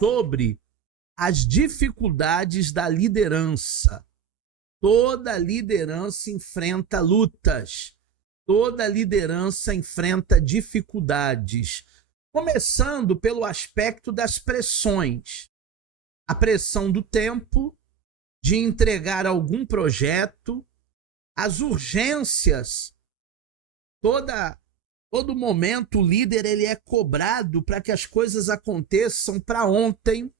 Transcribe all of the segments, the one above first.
sobre as dificuldades da liderança. Toda liderança enfrenta lutas, toda liderança enfrenta dificuldades, começando pelo aspecto das pressões. A pressão do tempo, de entregar algum projeto, as urgências. Todo momento o líder ele é cobrado para que as coisas aconteçam para ontem.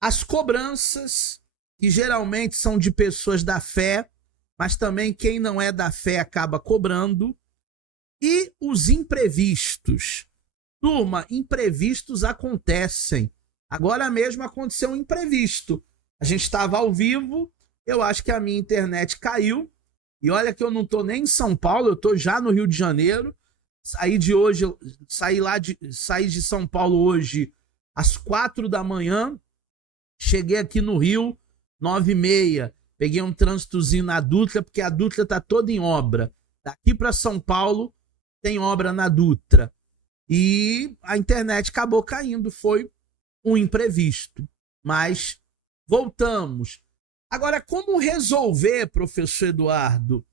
As cobranças, que geralmente são de pessoas da fé, mas também quem não é da fé acaba cobrando. E os imprevistos. Turma, imprevistos acontecem. Agora mesmo aconteceu um imprevisto. A gente estava ao vivo, eu acho que a minha internet caiu. E olha que eu não estou nem em São Paulo, eu estou já no Rio de Janeiro. Saí de São Paulo hoje às 4 da manhã. Cheguei aqui no Rio, 9h30. Peguei um trânsitozinho na Dutra, porque a Dutra está toda em obra. Daqui para São Paulo tem obra na Dutra. E a internet acabou caindo, foi um imprevisto. Mas voltamos. Agora, como resolver, professor Eduardo,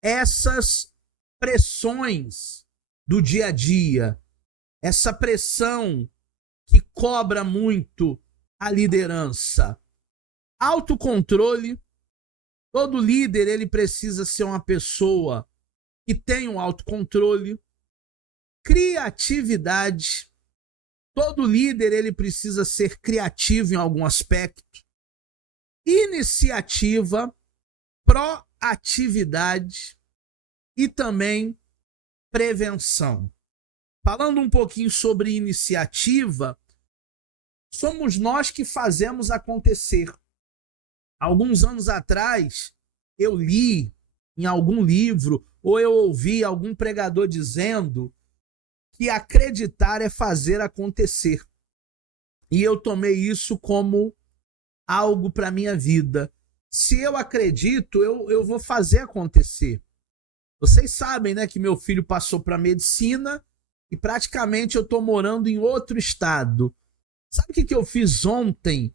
essas pressões do dia a dia? Essa pressão que cobra muito a liderança. Autocontrole. Todo líder ele precisa ser uma pessoa que tem um autocontrole. Criatividade. Todo líder ele precisa ser criativo em algum aspecto. Iniciativa, proatividade e também prevenção. Falando um pouquinho sobre iniciativa, somos nós que fazemos acontecer. Alguns anos atrás, eu li em algum livro ou eu ouvi algum pregador dizendo que acreditar é fazer acontecer. E eu tomei isso como algo para a minha vida. Se eu acredito, eu vou fazer acontecer. Vocês sabem, né, que meu filho passou para medicina e praticamente eu estou morando em outro estado. Sabe o que eu fiz ontem,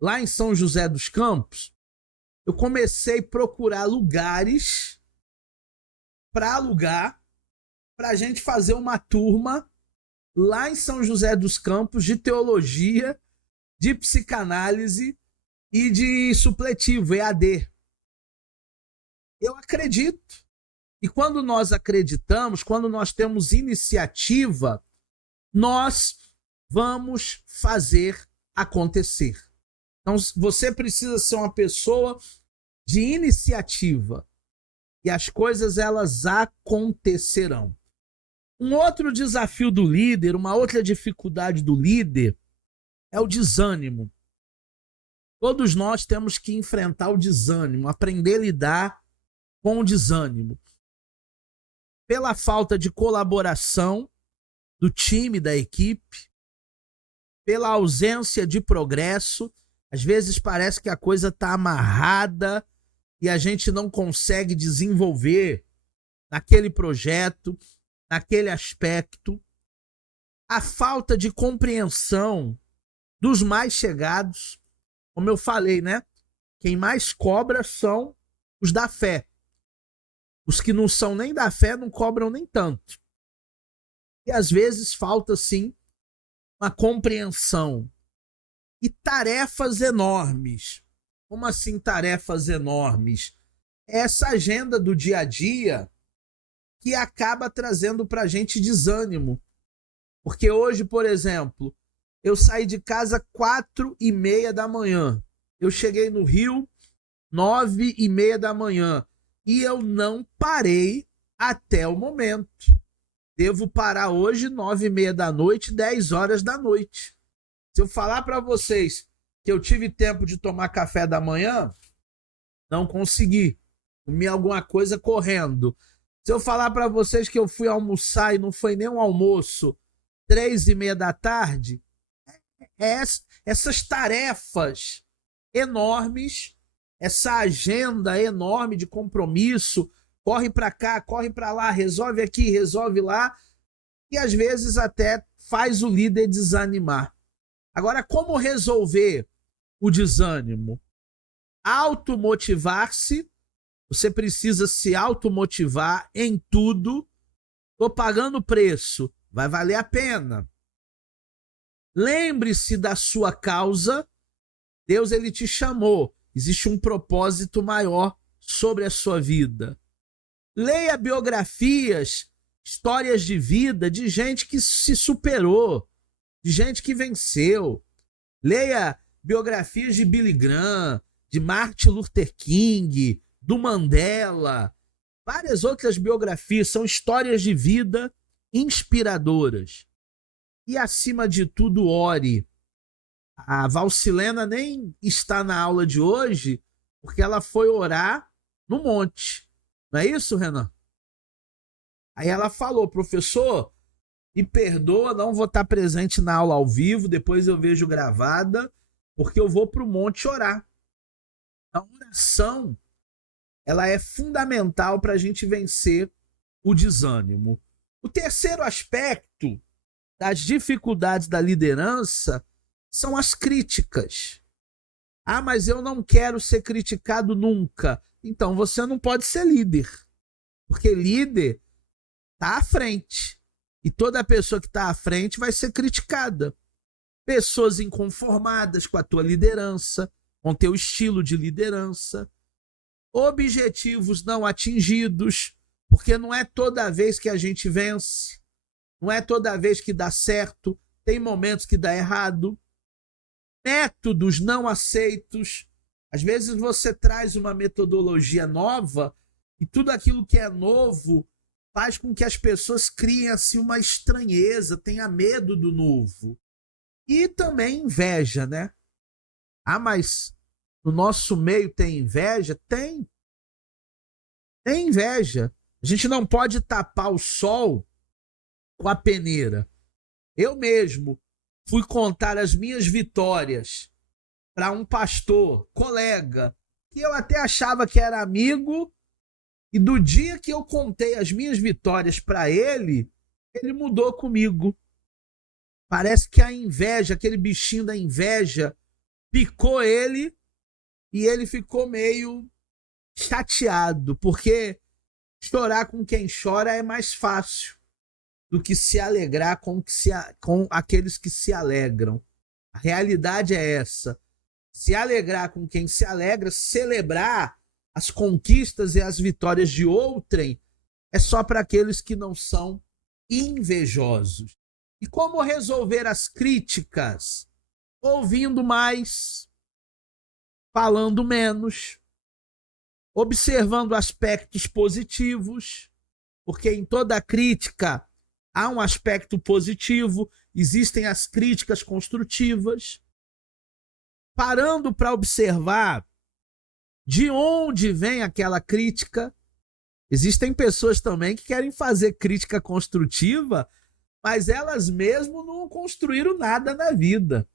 lá em São José dos Campos? Eu comecei a procurar lugares para alugar, para a gente fazer uma turma lá em São José dos Campos de teologia, de psicanálise e de supletivo, EAD. Eu acredito. E quando nós acreditamos, quando nós temos iniciativa, nós vamos fazer acontecer. Então, você precisa ser uma pessoa de iniciativa e as coisas elas acontecerão. Um outro desafio do líder, uma outra dificuldade do líder é o desânimo. Todos nós temos que enfrentar o desânimo, aprender a lidar com o desânimo. Pela falta de colaboração do time, da equipe, pela ausência de progresso, às vezes parece que a coisa está amarrada e a gente não consegue desenvolver naquele projeto, naquele aspecto. A falta de compreensão dos mais chegados, como eu falei, né? Quem mais cobra são os da fé. Os que não são nem da fé não cobram nem tanto. E às vezes falta, sim, uma compreensão. E tarefas enormes. Como assim tarefas enormes? Essa agenda do dia a dia que acaba trazendo para a gente desânimo. Porque hoje, por exemplo, eu saí de casa 4h30 da manhã. Eu cheguei no Rio 9h30 da manhã. E eu não parei até o momento. Devo parar hoje 9h30 da noite, 10 horas da noite. Se eu falar para vocês que eu tive tempo de tomar café da manhã, não consegui. Comi alguma coisa correndo. Se eu falar para vocês que eu fui almoçar e não foi nem um almoço, 3h30 da tarde, essas tarefas enormes, essa agenda enorme de compromisso, corre para cá, corre para lá, resolve aqui, resolve lá, e às vezes até faz o líder desanimar. Agora, como resolver o desânimo? Automotivar-se. Você precisa se automotivar em tudo. Estou pagando preço, vai valer a pena. Lembre-se da sua causa. Deus, ele te chamou. Existe um propósito maior sobre a sua vida. Leia biografias, histórias de vida de gente que se superou, de gente que venceu. Leia biografias de Billy Graham, de Martin Luther King, do Mandela. Várias outras biografias, são histórias de vida inspiradoras. E, acima de tudo, ore. A Valcilena nem está na aula de hoje, porque ela foi orar no monte. Não é isso, Renan? Aí ela falou, professor, me perdoa, não vou estar presente na aula ao vivo, depois eu vejo gravada, porque eu vou para o monte orar. A oração, ela é fundamental para a gente vencer o desânimo. O terceiro aspecto das dificuldades da liderança são as críticas. Ah, mas eu não quero ser criticado nunca. Então você não pode ser líder, porque líder está à frente. E toda pessoa que está à frente vai ser criticada. Pessoas inconformadas com a tua liderança, com teu estilo de liderança. Objetivos não atingidos, porque não é toda vez que a gente vence, não é toda vez que dá certo, tem momentos que dá errado. Métodos não aceitos. Às vezes você traz uma metodologia nova e tudo aquilo que é novo faz com que as pessoas criem assim uma estranheza, tenha medo do novo. E também inveja, né? Ah, mas no nosso meio tem inveja? Tem. Tem inveja. A gente não pode tapar o sol com a peneira. Eu mesmo fui contar as minhas vitórias para um pastor, colega, que eu até achava que era amigo, e do dia que eu contei as minhas vitórias para ele, ele mudou comigo. Parece que a inveja, aquele bichinho da inveja, picou ele e ele ficou meio chateado, porque chorar com quem chora é mais fácil do que se alegrar com aqueles que se alegram. A realidade é essa. Se alegrar com quem se alegra, celebrar as conquistas e as vitórias de outrem, é só para aqueles que não são invejosos. E como resolver as críticas? Ouvindo mais, falando menos, observando aspectos positivos, porque em toda crítica há um aspecto positivo, existem as críticas construtivas. Parando para observar de onde vem aquela crítica. Existem pessoas também que querem fazer crítica construtiva, mas elas mesmo não construíram nada na vida.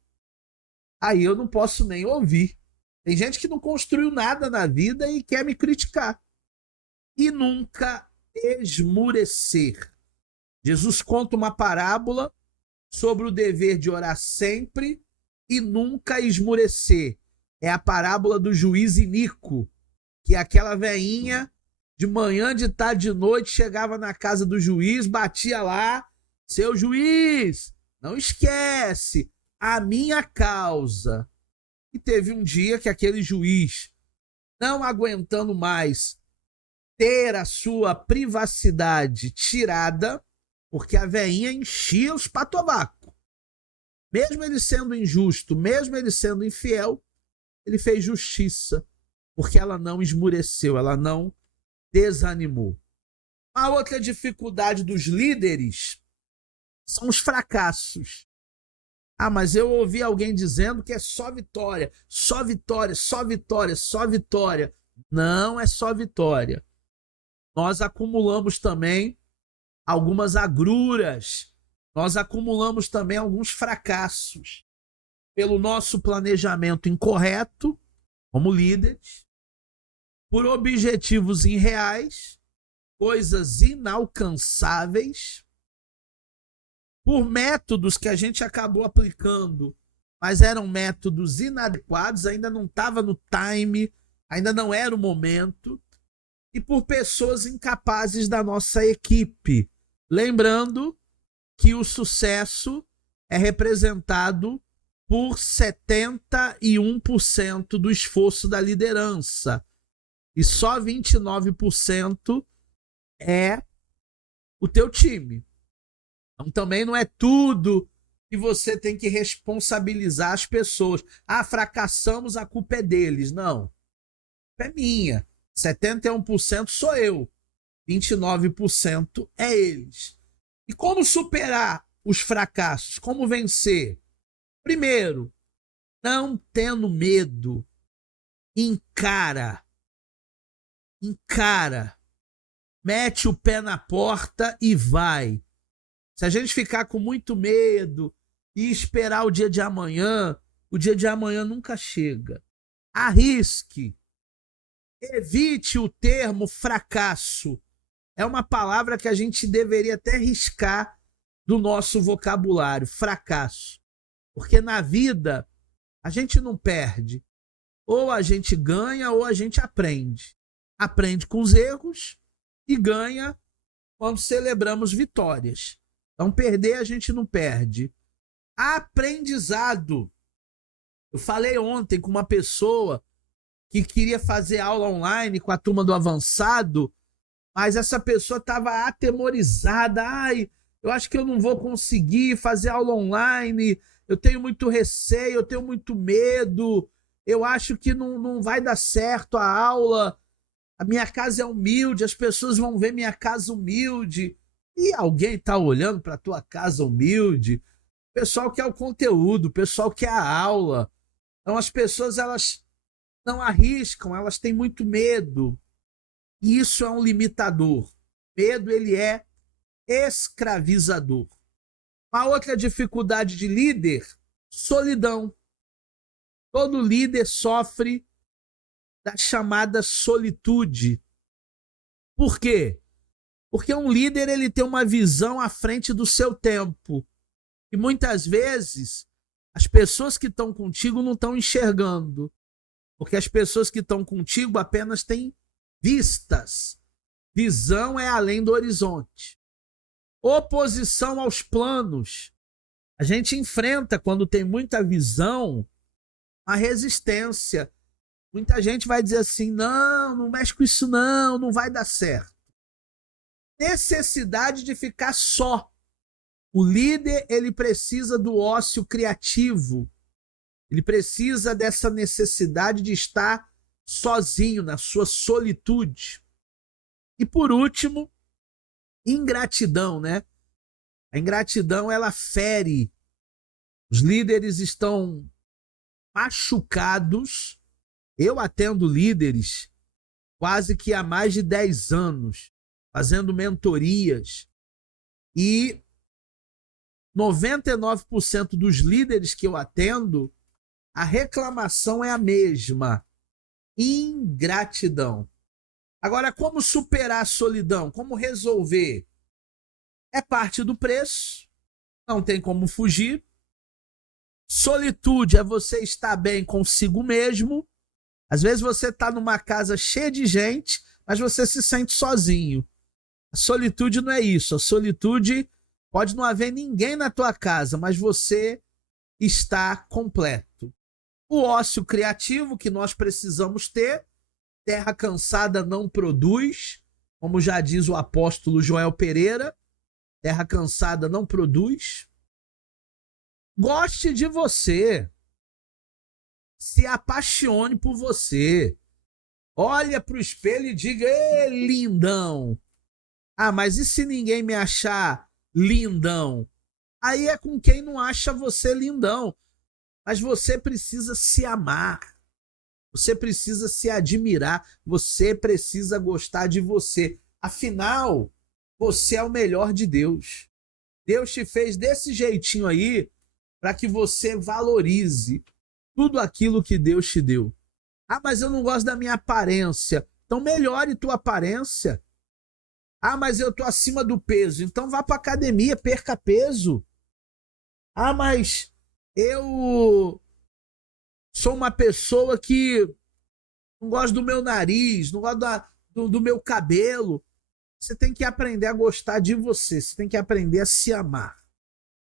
Aí eu não posso nem ouvir. Tem gente que não construiu nada na vida e quer me criticar. E nunca esmurecer. Jesus conta uma parábola sobre o dever de orar sempre e nunca esmurecer. É a parábola do juiz iníquo, que aquela veinha de manhã, de tarde, de noite, chegava na casa do juiz, batia lá, seu juiz, não esquece a minha causa. E teve um dia que aquele juiz, não aguentando mais ter a sua privacidade tirada, porque a veinha enchia os patovacos. Mesmo ele sendo injusto, mesmo ele sendo infiel, ele fez justiça, porque ela não esmureceu, ela não desanimou. A outra dificuldade dos líderes são os fracassos. Ah, mas eu ouvi alguém dizendo que é só vitória, só vitória, só vitória, só vitória. Não é só vitória. Nós acumulamos também algumas agruras, nós acumulamos também alguns fracassos pelo nosso planejamento incorreto como líderes, por objetivos irreais, coisas inalcançáveis, por métodos que a gente acabou aplicando, mas eram métodos inadequados, ainda não estava no time, ainda não era o momento, e por pessoas incapazes da nossa equipe. Lembrando que o sucesso é representado por 71% do esforço da liderança, e só 29% é o teu time. Então também não é tudo que você tem que responsabilizar as pessoas. Ah, fracassamos, a culpa é deles. Não, a culpa é minha. 71% sou eu, 29% é eles. E como superar os fracassos? Como vencer? Primeiro, não tendo medo, encara, mete o pé na porta e vai. Se a gente ficar com muito medo e esperar o dia de amanhã nunca chega. Arrisque. Evite o termo fracasso. É uma palavra que a gente deveria até riscar do nosso vocabulário, fracasso. Porque na vida a gente não perde. Ou a gente ganha ou a gente aprende. Aprende com os erros e ganha quando celebramos vitórias. Então perder a gente não perde. Aprendizado. Eu falei ontem com uma pessoa que queria fazer aula online com a turma do avançado, mas essa pessoa estava atemorizada. Ai, eu acho que eu não vou conseguir fazer aula online, eu tenho muito receio, eu tenho muito medo, eu acho que não vai dar certo a aula, a minha casa é humilde, as pessoas vão ver minha casa humilde. E alguém está olhando para a tua casa humilde? O pessoal quer o conteúdo, o pessoal quer a aula. Então as pessoas, elas não arriscam, elas têm muito medo. E isso é um limitador. Medo, ele é escravizador. Uma outra dificuldade de líder, solidão. Todo líder sofre da chamada solitude. Por quê? Porque um líder, ele tem uma visão à frente do seu tempo. E muitas vezes as pessoas que estão contigo não estão enxergando. Porque as pessoas que estão contigo apenas têm vistas. Visão é além do horizonte. Oposição aos planos. A gente enfrenta, quando tem muita visão, a resistência. Muita gente vai dizer assim, não mexe com isso não vai dar certo. Necessidade de ficar só. O líder, ele precisa do ócio criativo. Ele precisa dessa necessidade de estar sozinho, na sua solitude. E por último, ingratidão, né? A ingratidão, ela fere. Os líderes estão machucados. Eu atendo líderes quase que há mais de 10 anos, fazendo mentorias. E 99% dos líderes que eu atendo, a reclamação é a mesma: ingratidão. Agora, como superar a solidão? Como resolver? É parte do preço, não tem como fugir. Solitude é você estar bem consigo mesmo. Às vezes você está numa casa cheia de gente, mas você se sente sozinho. A solitude não é isso. A solitude pode não haver ninguém na tua casa, mas você está completo. O ócio criativo que nós precisamos ter. Terra cansada não produz, como já diz o apóstolo Joel Pereira. Terra cansada não produz. Goste de você. Se apaixone por você. Olha para o espelho e diga, ê, lindão. Ah, mas e se ninguém me achar lindão? Aí é com quem não acha você lindão. Mas você precisa se amar. Você precisa se admirar. Você precisa gostar de você. Afinal, você é o melhor de Deus. Deus te fez desse jeitinho aí para que você valorize tudo aquilo que Deus te deu. Ah, mas eu não gosto da minha aparência. Então melhore tua aparência. Ah, mas eu tô acima do peso. Então vá para academia, perca peso. Ah, mas Eu sou uma pessoa que não gosta do meu nariz, não gosta do meu cabelo. Você tem que aprender a gostar de você, você tem que aprender a se amar.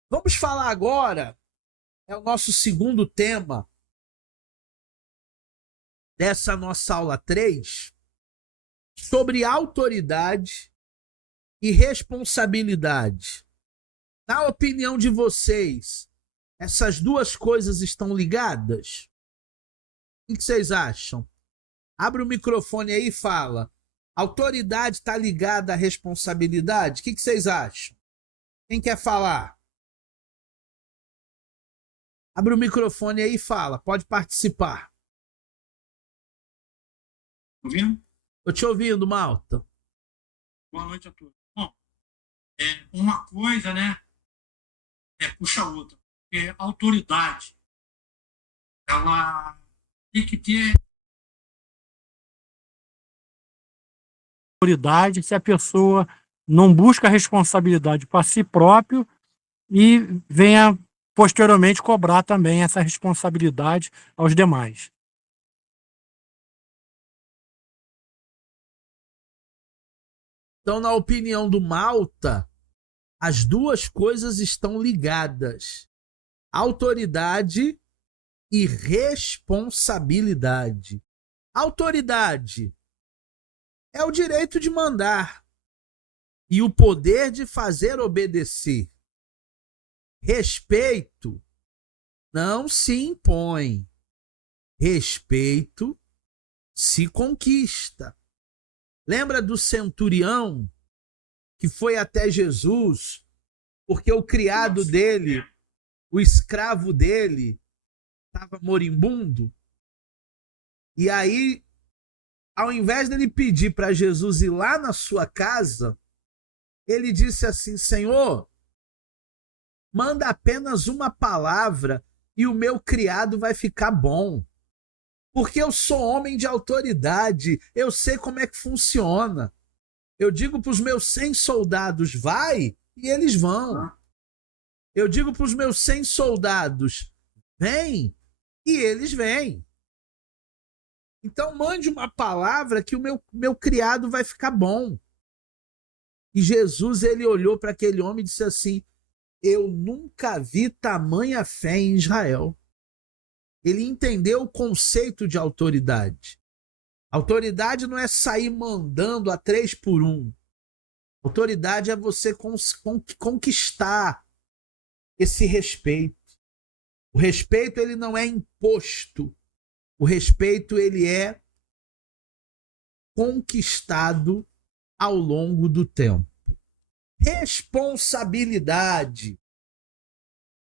Vamos falar agora, é o nosso segundo tema dessa nossa aula 3, sobre autoridade e responsabilidade. Na opinião de vocês, essas duas coisas estão ligadas? O que vocês acham? Abre o microfone aí e fala. Autoridade está ligada à responsabilidade? O que vocês acham? Quem quer falar? Abre o microfone aí e fala. Pode participar. Ouvindo? Estou te ouvindo, Malta. Boa noite a todos. Bom, uma coisa, né, puxa a outra. Porque a autoridade, ela tem que ter autoridade se a pessoa não busca responsabilidade para si próprio e venha posteriormente cobrar também essa responsabilidade aos demais. Então, na opinião do Malta, as duas coisas estão ligadas. Autoridade e responsabilidade. Autoridade é o direito de mandar e o poder de fazer obedecer. Respeito não se impõe. Respeito se conquista. Lembra do centurião que foi até Jesus porque o criado dele, o escravo dele, estava moribundo? E aí, ao invés dele pedir para Jesus ir lá na sua casa, ele disse assim: Senhor, manda apenas uma palavra e o meu criado vai ficar bom. Porque eu sou homem de autoridade, eu sei como é que funciona. Eu digo para os meus 100 soldados, vai, e eles vão. Eu digo para os meus 100 soldados, vem, e eles vêm. Então mande uma palavra que o meu criado vai ficar bom. E Jesus, ele olhou para aquele homem e disse assim: eu nunca vi tamanha fé em Israel. Ele entendeu o conceito de autoridade. Autoridade não é sair mandando a 3 por 1. Autoridade é você conquistar esse respeito. O respeito, ele não é imposto. O respeito, ele é conquistado ao longo do tempo. Responsabilidade.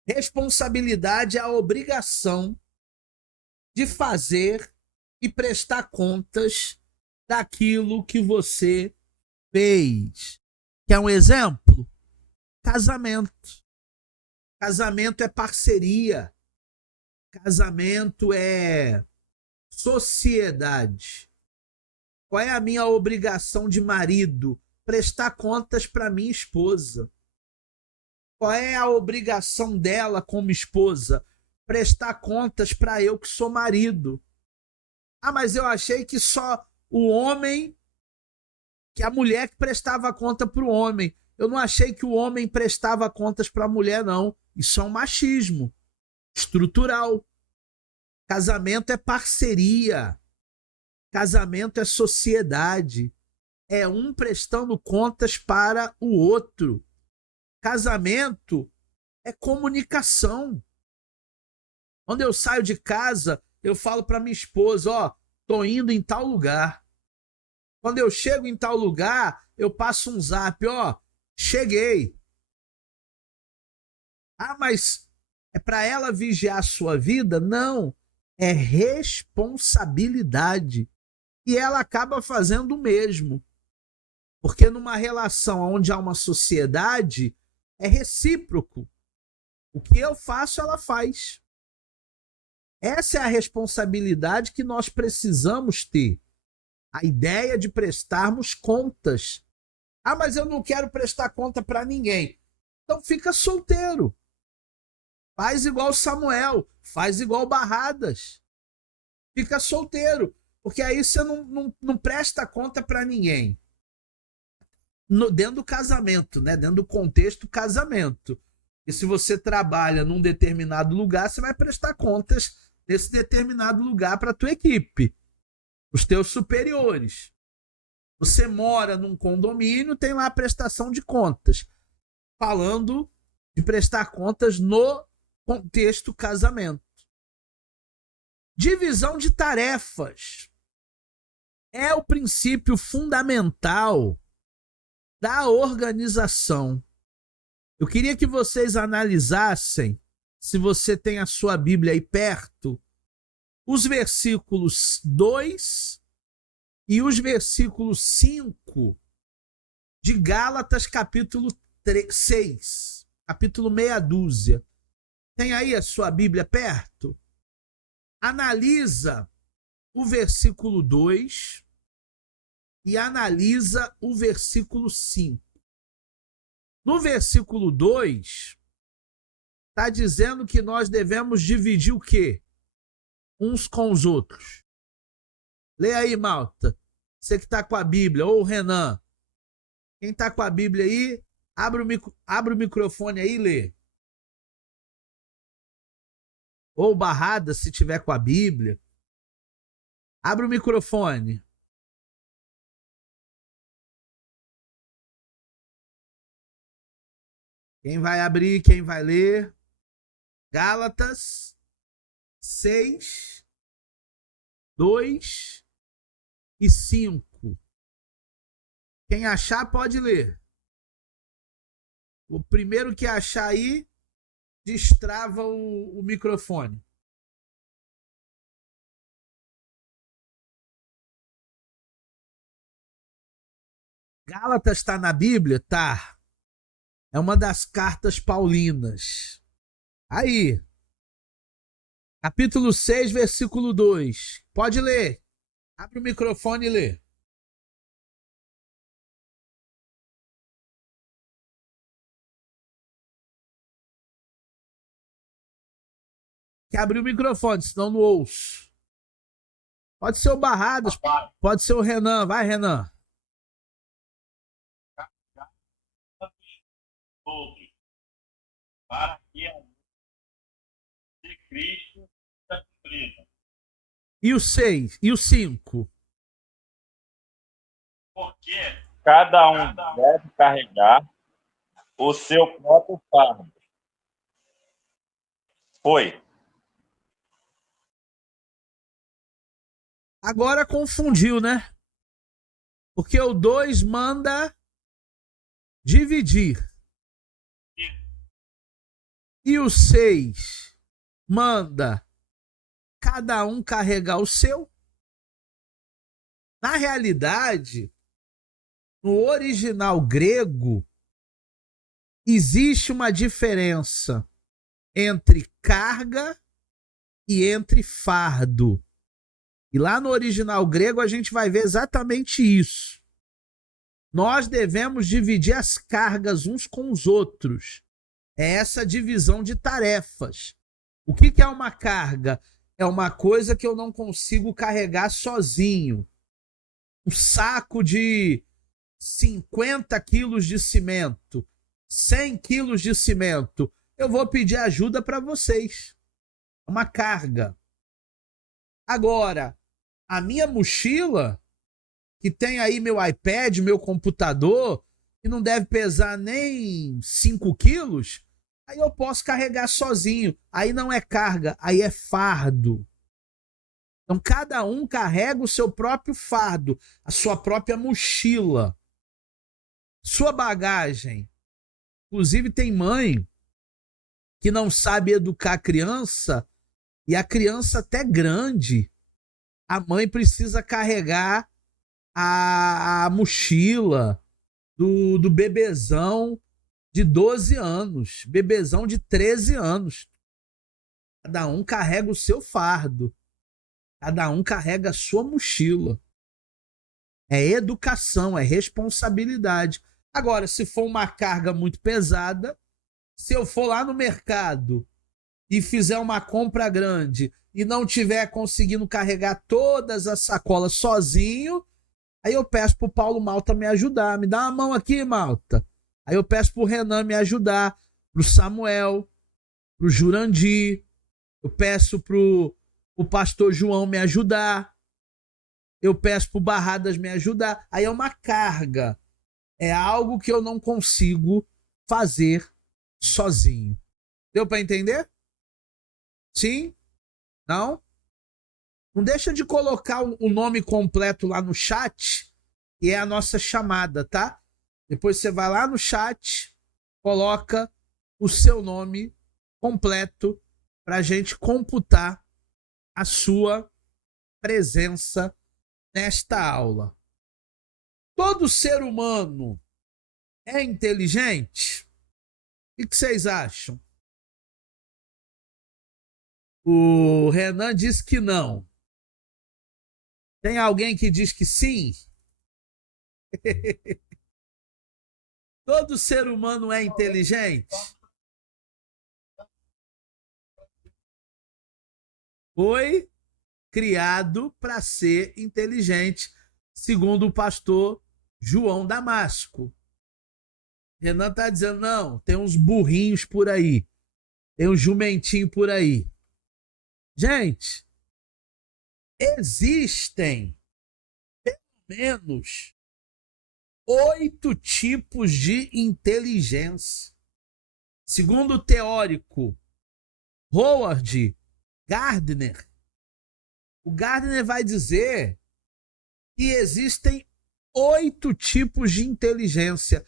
Responsabilidade é a obrigação de fazer e prestar contas daquilo que você fez. Quer um exemplo? Casamento. Casamento é parceria. Casamento é sociedade. Qual é a minha obrigação de marido? Prestar contas para minha esposa. Qual é a obrigação dela como esposa? Prestar contas para eu que sou marido. Ah, mas eu achei que só o homem, que a mulher que prestava conta para o homem. Eu não achei que o homem prestava contas para a mulher, não. Isso é um machismo estrutural. Casamento é parceria. Casamento é sociedade. É um prestando contas para o outro. Casamento é comunicação. Quando eu saio de casa, eu falo para minha esposa, ó, tô indo em tal lugar. Quando eu chego em tal lugar, eu passo um zap, ó, cheguei. Ah, mas é para ela vigiar a sua vida? Não, é responsabilidade. E ela acaba fazendo o mesmo. Porque numa relação onde há uma sociedade, é recíproco. O que eu faço, ela faz. Essa é a responsabilidade que nós precisamos ter. A ideia de prestarmos contas. Ah, mas eu não quero prestar conta para ninguém. Então fica solteiro. Faz igual Samuel, faz igual Barradas. Fica solteiro, porque aí você não presta conta para ninguém. Dentro do casamento, né? Dentro do contexto casamento. E se você trabalha num determinado lugar, você vai prestar contas nesse determinado lugar para a tua equipe, os teus superiores. Você mora num condomínio, tem lá a prestação de contas. Falando de prestar contas no contexto casamento. Divisão de tarefas é o princípio fundamental da organização. Eu queria que vocês analisassem, se você tem a sua Bíblia aí perto, os versículos 2 e os versículos 5 de Gálatas, capítulo 6, capítulo meia dúzia. Tem aí a sua Bíblia perto? Analisa o versículo 2 e analisa o versículo 5. No versículo 2, está dizendo que nós devemos dividir o quê? Uns com os outros. Lê aí, malta. Você que está com a Bíblia, ou o Renan. Quem está com a Bíblia aí, abre o microfone aí e lê. Ou Barrada, se tiver com a Bíblia. Abre o microfone. Quem vai abrir, quem vai ler? Gálatas 6, 2 e 5. Quem achar, pode ler. O primeiro que achar aí, destrava o microfone. Gálatas está na Bíblia? Tá. É uma das cartas paulinas. Aí. Capítulo 6, versículo 2. Pode ler. Abre o microfone e lê. Que abrir o microfone, senão não ouço. Pode ser o Barradas, pode ser o Renan. Vai, Renan. Para que a de Cristo seja cumprida. E o 6? E o 5? Porque cada um deve carregar o seu próprio fardo. Foi. Agora confundiu, né? Porque o 2 manda dividir. E o 6 manda cada um carregar o seu. Na realidade, no original grego, existe uma diferença entre carga e entre fardo. E lá no original grego a gente vai ver exatamente isso. Nós devemos dividir as cargas uns com os outros. É essa divisão de tarefas. O que é uma carga? É uma coisa que eu não consigo carregar sozinho. Um saco de 50 quilos de cimento, 100 quilos de cimento. Eu vou pedir ajuda para vocês. É uma carga. Agora, a minha mochila, que tem aí meu iPad, meu computador, que não deve pesar nem 5 quilos, aí eu posso carregar sozinho. Aí não é carga, aí é fardo. Então, cada um carrega o seu próprio fardo, a sua própria mochila, sua bagagem. Inclusive, tem mãe que não sabe educar a criança, e a criança até grande, a mãe precisa carregar a mochila do bebezão de 12 anos, bebezão de 13 anos. Cada um carrega o seu fardo. Cada um carrega a sua mochila. É educação, é responsabilidade. Agora, se for uma carga muito pesada, se eu for lá no mercado e fizer uma compra grande e não tiver conseguindo carregar todas as sacolas sozinho, aí eu peço pro Paulo Malta me ajudar. Me dá uma mão aqui, Malta. Aí eu peço pro Renan me ajudar, pro Samuel, pro Jurandir. Eu peço pro pastor João me ajudar. Eu peço pro Barradas me ajudar. Aí é uma carga. É algo que eu não consigo fazer sozinho. Deu para entender? Sim? Não? Não deixa de colocar o nome completo lá no chat, que é a nossa chamada, tá? Depois você vai lá no chat, coloca o seu nome completo para a gente computar a sua presença nesta aula. Todo ser humano é inteligente? O que vocês acham? O Renan diz que não. Tem alguém que diz que sim? Todo ser humano é inteligente? Foi criado para ser inteligente, segundo o pastor João Damasco. Renan está dizendo, não, tem uns burrinhos por aí, tem um jumentinho por aí. Gente, existem pelo menos 8 tipos de inteligência. Segundo o teórico Howard Gardner, o Gardner vai dizer que existem 8 tipos de inteligência.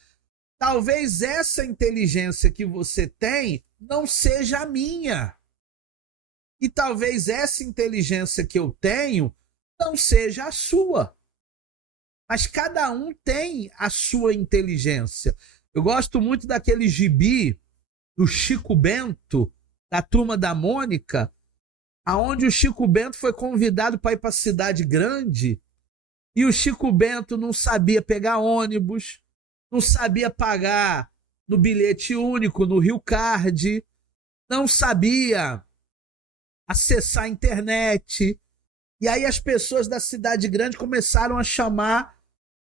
Talvez essa inteligência que você tem não seja a minha. E talvez essa inteligência que eu tenho não seja a sua. Mas cada um tem a sua inteligência. Eu gosto muito daquele gibi do Chico Bento, da Turma da Mônica, aonde o Chico Bento foi convidado para ir para a cidade grande e o Chico Bento não sabia pegar ônibus, não sabia pagar no bilhete único, no Rio Card, não sabia acessar a internet. E aí as pessoas da cidade grande começaram a chamar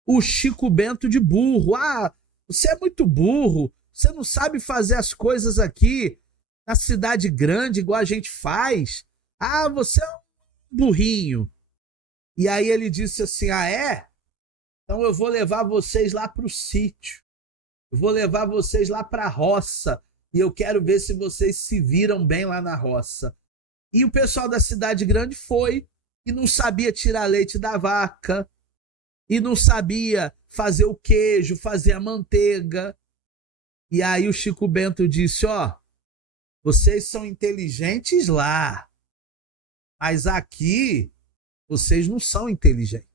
o Chico Bento de burro. Ah, você é muito burro, você não sabe fazer as coisas aqui na cidade grande igual a gente faz. Ah, você é um burrinho. E aí ele disse assim, ah é? Então eu vou levar vocês lá para o sítio. Eu vou levar vocês lá para a roça. E eu quero ver se vocês se viram bem lá na roça. E o pessoal da cidade grande foi e não sabia tirar leite da vaca, e não sabia fazer o queijo, fazer a manteiga. E aí o Chico Bento disse, ó, vocês são inteligentes lá, mas aqui vocês não são inteligentes.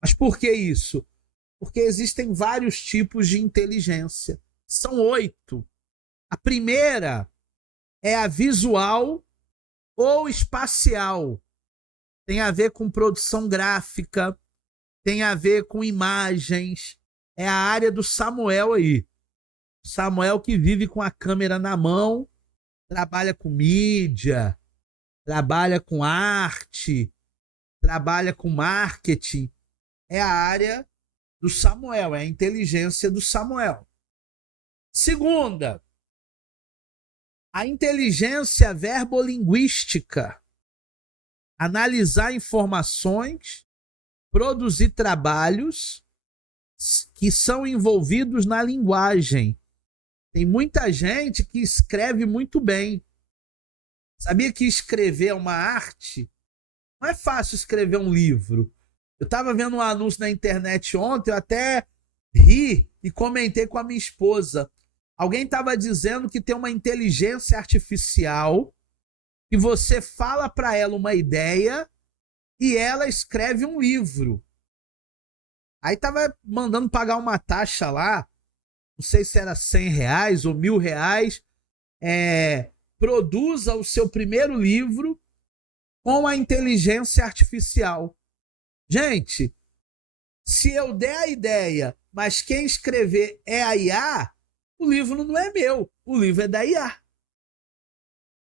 Mas por que isso? Porque existem vários tipos de inteligência. São 8. A primeira é a visual ou espacial. Tem a ver com produção gráfica, tem a ver com imagens. É a área do Samuel aí. Samuel que vive com a câmera na mão, trabalha com mídia, trabalha com arte, trabalha com marketing. É a área do Samuel, é a inteligência do Samuel. Segunda, a inteligência verbolinguística. Analisar informações, produzir trabalhos que são envolvidos na linguagem. Tem muita gente que escreve muito bem. Sabia que escrever é uma arte? Não é fácil escrever um livro. Eu estava vendo um anúncio na internet ontem, eu até ri e comentei com a minha esposa. Alguém estava dizendo que tem uma inteligência artificial que você fala para ela uma ideia e ela escreve um livro. Aí estava mandando pagar uma taxa lá, não sei se era R$100 ou R$1.000, produza o seu primeiro livro com a inteligência artificial. Gente, se eu der a ideia, mas quem escrever é a IA, o livro não é meu, o livro é da IA.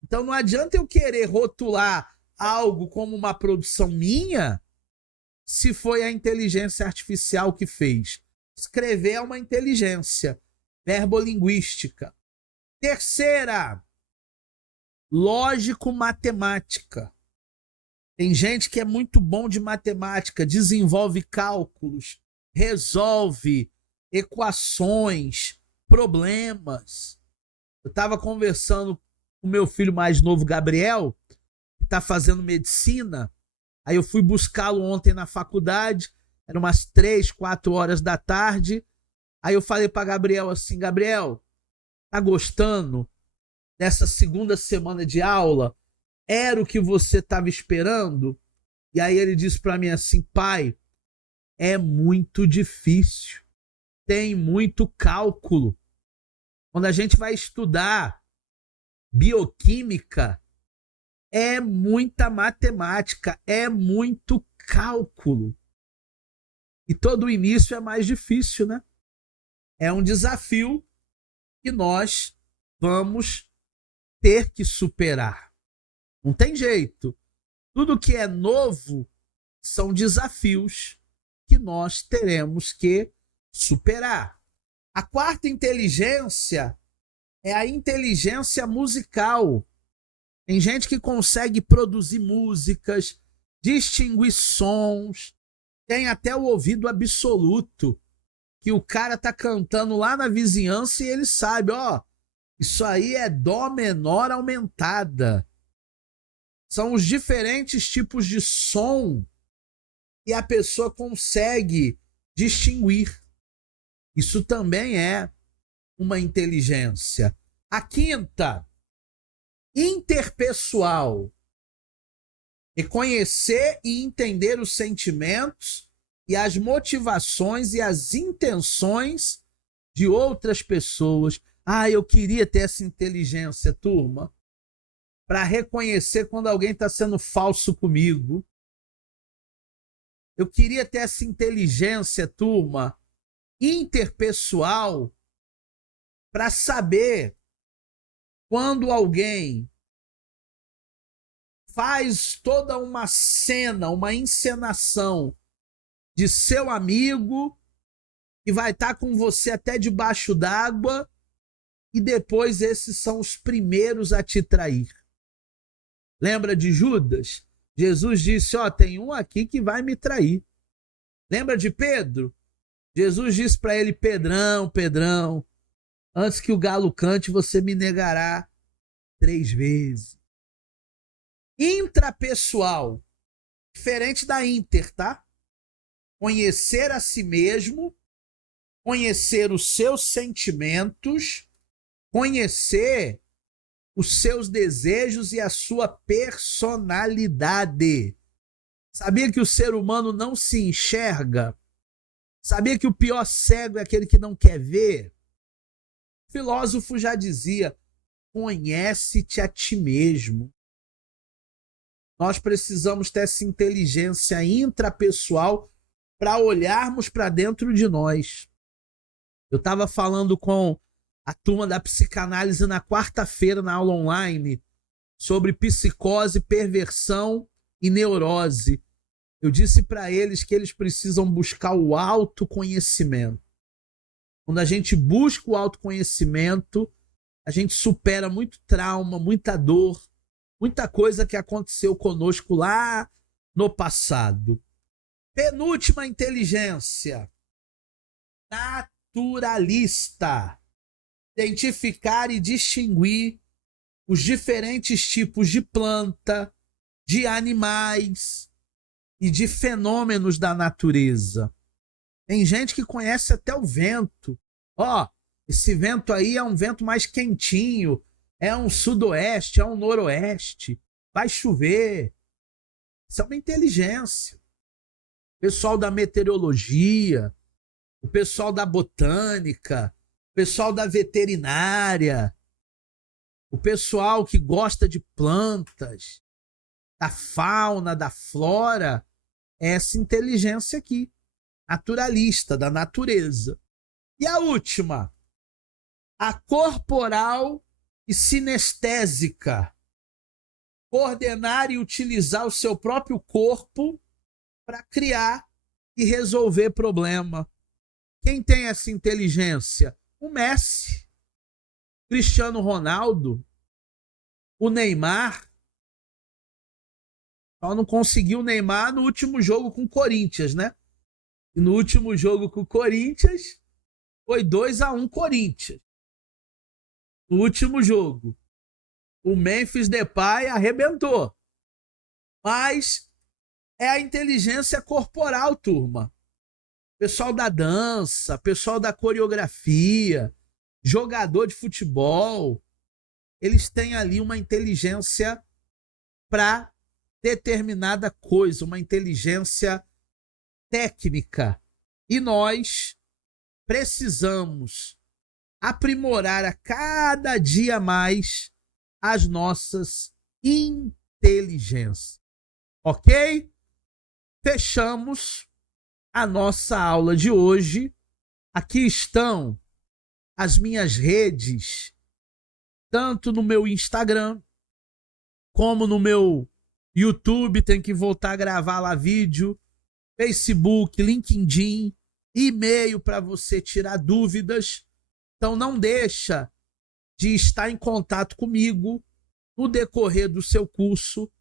Então não adianta eu querer rotular algo como uma produção minha se foi a inteligência artificial que fez. Escrever é uma inteligência verbolinguística. Terceira, lógico-matemática. Tem gente que é muito bom de matemática, desenvolve cálculos, resolve equações, problemas. Eu estava conversando com o meu filho mais novo, Gabriel, que está fazendo medicina. Aí eu fui buscá-lo ontem na faculdade, eram umas 3, 4 horas da tarde. Aí eu falei para Gabriel assim, Gabriel, tá gostando dessa segunda semana de aula? Era o que você estava esperando? E aí ele disse para mim assim, pai, é muito difícil, tem muito cálculo. Quando a gente vai estudar bioquímica, é muita matemática, é muito cálculo. E todo o início é mais difícil, né? É um desafio que nós vamos ter que superar. Não tem jeito. Tudo que é novo são desafios que nós teremos que superar. A quarta inteligência é a inteligência musical. Tem gente que consegue produzir músicas, distinguir sons, tem até o ouvido absoluto, que o cara tá cantando lá na vizinhança e ele sabe, ó, isso aí é dó menor aumentada. São os diferentes tipos de som que a pessoa consegue distinguir. Isso também é uma inteligência. A quinta, interpessoal. Reconhecer e entender os sentimentos e as motivações e as intenções de outras pessoas. Ah, eu queria ter essa inteligência, turma, para reconhecer quando alguém está sendo falso comigo. Eu queria ter essa inteligência, turma, interpessoal, para saber quando alguém faz toda uma cena, uma encenação de seu amigo que vai estar com você até debaixo d'água e depois esses são os primeiros a te trair. Lembra de Judas? Jesus disse, ó, tem um aqui que vai me trair. Lembra de Pedro? Jesus disse para ele, Pedrão, Pedrão, antes que o galo cante, você me negará 3 vezes. Intrapessoal, diferente da inter, tá? Conhecer a si mesmo, conhecer os seus sentimentos, conhecer os seus desejos e a sua personalidade. Sabia que o ser humano não se enxerga? Sabia que o pior cego é aquele que não quer ver? O filósofo já dizia, conhece-te a ti mesmo. Nós precisamos ter essa inteligência intrapessoal para olharmos para dentro de nós. Eu estava falando com a turma da psicanálise na quarta-feira, na aula online, sobre psicose, perversão e neurose. Eu disse para eles que eles precisam buscar o autoconhecimento. Quando a gente busca o autoconhecimento, a gente supera muito trauma, muita dor, muita coisa que aconteceu conosco lá no passado. Penúltima inteligência, naturalista. Identificar e distinguir os diferentes tipos de planta, de animais e de fenômenos da natureza. Tem gente que conhece até o vento. Ó, esse vento aí é um vento mais quentinho, é um sudoeste, é um noroeste, vai chover. Isso é uma inteligência. O pessoal da meteorologia, o pessoal da botânica, o pessoal da veterinária, o pessoal que gosta de plantas, da fauna, da flora, essa inteligência aqui, naturalista, da natureza. E a última, a corporal e sinestésica. coordenar e utilizar o seu próprio corpo para criar e resolver problema. Quem tem essa inteligência? O Messi, Cristiano Ronaldo, o Neymar. Só não conseguiu o Neymar no último jogo com o Corinthians, né? E no último jogo com o Corinthians foi 2-1 Corinthians. No último jogo, o Memphis Depay arrebentou. Mas é a inteligência corporal, turma. Pessoal da dança, pessoal da coreografia, jogador de futebol, eles têm ali uma inteligência para determinada coisa, uma inteligência técnica. E nós precisamos aprimorar a cada dia mais as nossas inteligências. Ok? Fechamos a nossa aula de hoje. Aqui estão as minhas redes, tanto no meu Instagram, como no meu YouTube, tem que voltar a gravar lá vídeo, Facebook, LinkedIn, e-mail para você tirar dúvidas. Então não deixa de estar em contato comigo no decorrer do seu curso